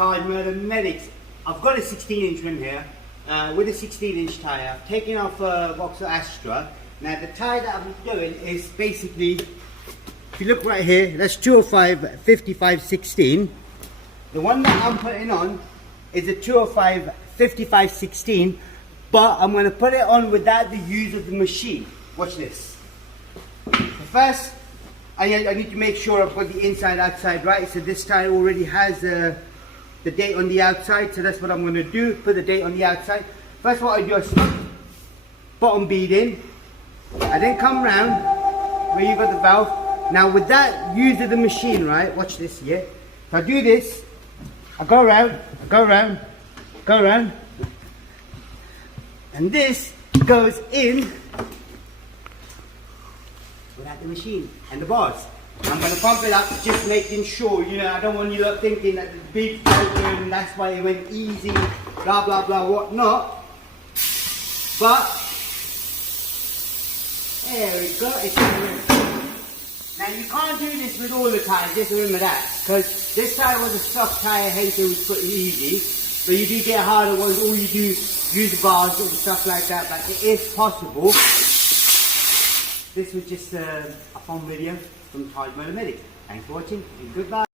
Tyre Medics. I've got a 16-inch rim here with a 16-inch tyre. I've taken off a Vauxhall Astra. Now the tyre that I'm doing is basically, if you look right here, that's 205 55 16. The one that I'm putting on is a 205 55 16, but I'm going to put it on without the use of the machine. Watch this. First, I need to make sure I've got the inside outside right. So this tyre already has the date on the outside, so that's what I'm going to do, put the date on the outside. First what I do, I slip bottom bead in, I then come round where you've got the valve. Now with that use of the machine, right, watch this, yeah. If I do this, I go around, go around, and this goes in without the machine and the bars. I'm going to pump it up, just making sure, you know, I don't want you lot thinking that the bead's broken, that's why it went easy, blah blah blah, whatnot. But there we go, it's now you can't do this with all the tyres, just remember that, because this tyre was a soft tyre, hence it was pretty easy. But you do get harder ones, all you do use the bars and stuff like that, but it is possible. This was just a fun video from Tyre Machine and Bar. Thanks for watching and goodbye.